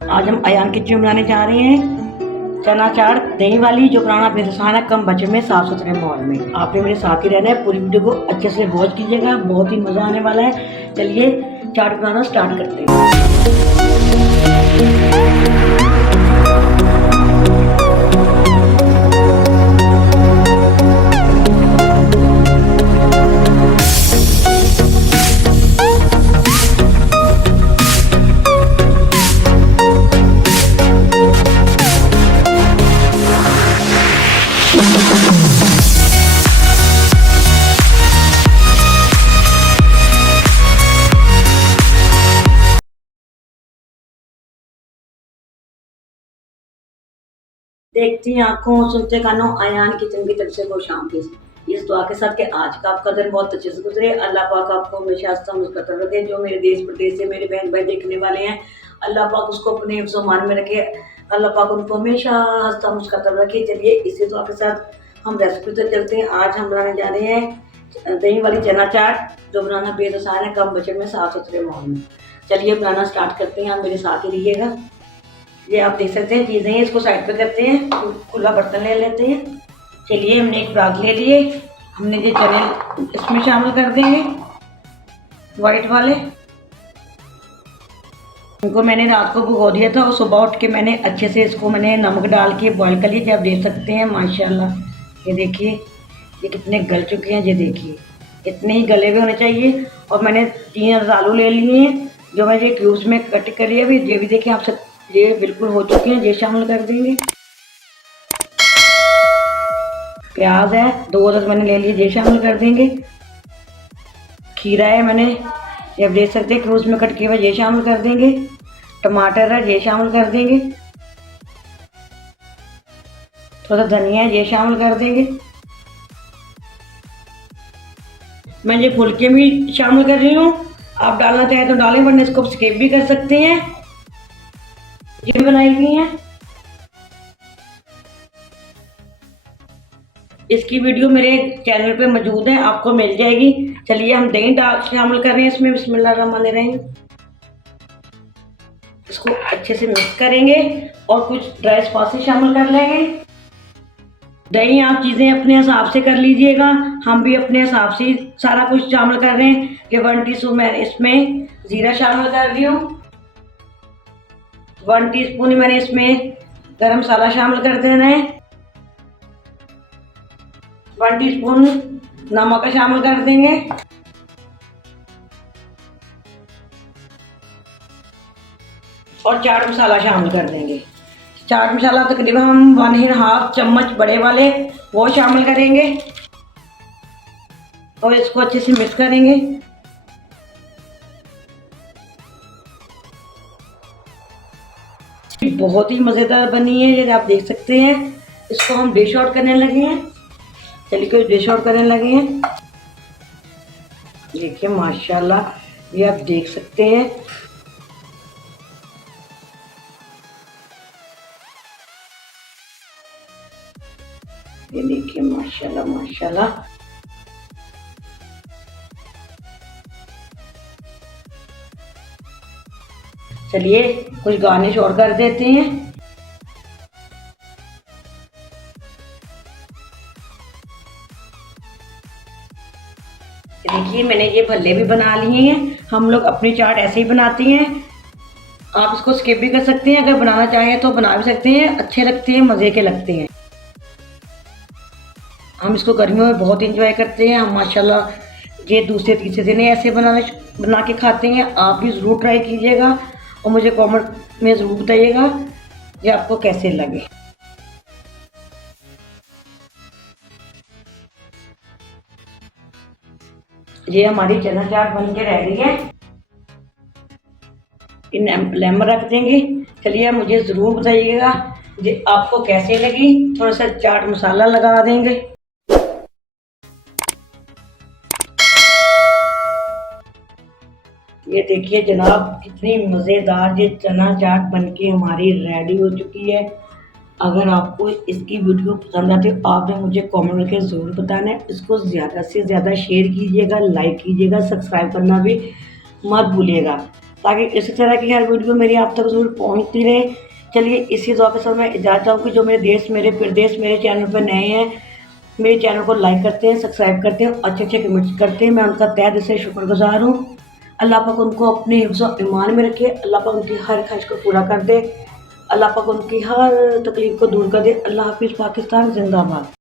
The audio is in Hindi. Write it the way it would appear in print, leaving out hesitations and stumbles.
आज हम अयान किचन बनाने जा रहे हैं चना चाट दही वाली, जो बनाना बेहद है कम बजट में साफ सुथरे माहौल में। आपने मेरे साथ ही रहना है, पूरी वीडियो को अच्छे से वॉच कीजिएगा, बहुत ही मज़ा आने वाला है। चलिए चाट बनाना स्टार्ट करते हैं। देखती आंखों सुनते कानों, अयान किचन की तरफ से खुश आमदीद। इस दुआ के साथ कि आज का आपका दिन बहुत अच्छे से गुजरे। अल्लाह पाक आपको हमेशा हंसता मुस्कुराता रखे। जो मेरे देश प्रदेश से मेरे बहन भाई देखने वाले हैं, अल्लाह पाक उसको अपने हिफ्ज़ मान में रखे। अल्लाह पाक उनको हमेशा हंसता मुस्कुराता रखे। चलिए इसी दुआ के साथ हम रेसिपी तो चलते हैं। आज हम बनाने जा रहे हैं दही वाली चना चाट, जो बनाना बेहद आसान है कम बजट में साफ सुथरे माहौल में। चलिए बनाना स्टार्ट करते हैं, आप मेरे साथ ही रहिएगा। ये आप देख सकते हैं चीज़ें, इसको साइड पे करते हैं, खुला बर्तन ले लेते हैं। चलिए हमने एक परात ले लिए, हमने ये चने इसमें शामिल कर देंगे वाइट वाले। इनको मैंने रात को भिगो दिया था और सुबह उठ के मैंने अच्छे से इसको मैंने नमक डाल के बॉईल कर लिया। आप देख सकते हैं माशाल्लाह, ये देखिए ये कितने गल चुके हैं। ये देखिए इतने ही गले हुए होने चाहिए। और मैंने 3 आलू ले लिए हैं, जो मैं ये क्यूब्स में कट कर लिया। अभी ये भी देखिए आप सब, ये बिल्कुल हो चुके हैं, ये शामिल कर देंगे। प्याज है 2 अदद मैंने ले लिए, ये शामिल कर देंगे। खीरा है मैंने, ये आप देख सकते हैं क्यूब्स में कट किया हुआ, ये शामिल कर देंगे। टमाटर है, ये शामिल कर देंगे। थोड़ा सा धनिया है, ये शामिल कर देंगे। मैं ये फुलके भी शामिल कर रही हूँ, आप डालना चाहें तो डालें, वरना इसको स्किप भी कर सकते हैं। ये बनाई हुई हैं, इसकी वीडियो मेरे चैनल पे मौजूद है, आपको मिल जाएगी। चलिए हम दही शामिल कर रहे हैं इसमें। बिस्मिल्लाहिर्रहमानिर्रहीम। इसको अच्छे से मिक्स करेंगे और कुछ ड्राई स्पाइसेस शामिल कर लेंगे। दही आप चीज़ें अपने हिसाब से कर लीजिएगा, हम भी अपने हिसाब से सारा कुछ शामिल कर रहे हैं। कि 1 टीस्पून मैं इसमें ज़ीरा शामिल कर रही हूँ। 1 टीस्पून मैंने इसमें गरम मसाला शामिल कर देना है। 1 टीस्पून नमक शामिल कर देंगे। और चाट मसाला शामिल कर देंगे। चाट मसाला तकरीबन हम 1.5 चम्मच बड़े वाले वो शामिल करेंगे और इसको अच्छे से मिक्स करेंगे। बहुत ही मज़ेदार बनी है, जैसे आप देख सकते हैं। इसको हम डिश आउट करने लगे हैं। चलिए कोई डिश आउट करने लगे हैं। देखिए माशाल्लाह, ये आप देख सकते हैं। ये देखिए माशाल्लाह माशाल्लाह। चलिए कुछ गार्निश और कर देते हैं। देखिए मैंने ये भल्ले भी बना लिए हैं। हम लोग अपनी चाट ऐसे ही बनाते हैं, आप इसको स्किप भी कर सकते हैं। अगर बनाना चाहें तो बना भी सकते हैं, अच्छे लगते हैं, मज़े के लगते हैं। हम इसको गर्मियों में बहुत इंजॉय करते हैं। हम माशाल्लाह ये दूसरे तीसरे दिन ऐसे बना के खाते हैं। आप भी ज़रूर ट्राई कीजिएगा और मुझे कमेंट में ज़रूर बताइएगा ये आपको कैसे लगे। ये हमारी चना चाट बन के रेडी है, इन लेमन रख देंगे। चलिए मुझे ज़रूर बताइएगा ये आपको कैसे लगी। थोड़ा सा चाट मसाला लगा देंगे। ये देखिए जनाब कितनी मज़ेदार ये चना चाट बनके हमारी रेडी हो चुकी है। अगर आपको इसकी वीडियो पसंद आती है तो आपने मुझे कमेंट करके ज़रूर बताना है। इसको ज़्यादा से ज़्यादा शेयर कीजिएगा, लाइक कीजिएगा, सब्सक्राइब करना भी मत भूलिएगा। ताकि इसी तरह की हर वीडियो मेरी आप तक ज़रूर पहुँचती रहे। चलिए इसी दुआ के साथ मैं इजाज़त चाहूँगी। जो मेरे देश, मेरे प्रदेश, मेरे चैनल पर नए हैं, मेरे चैनल को लाइक करते हैं, सब्सक्राइब करते हैं, अच्छे-अच्छे कमेंट्स करते हैं, मैं उनका तहे दिल से शुक्रगुज़ार हूँ। अल्लाह पाक उनको अपने हिफ्ज़-ओ-ईमान में रखे, अल्लाह पाक उनकी हर ख़्वाहिश को पूरा कर दे, अल्लाह पाक उनकी हर तकलीफ़ को दूर कर दे। अल्लाह हाफ़िज़। पाकिस्तान ज़िंदाबाद।